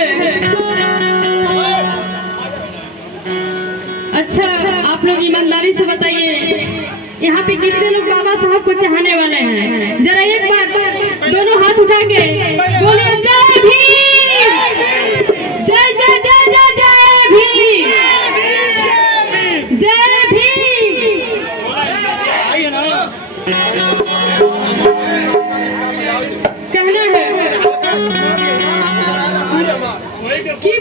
है। अच्छा, आप लोग ईमानदारी से बताइए, यहाँ पे कितने लोग बाबा साहब को चाहने वाले हैं? जरा एक बार दोनों हाथ उठा के बोलिए जय भीम, जय जय जय जय जय भीम, जय भीम। कहना है कि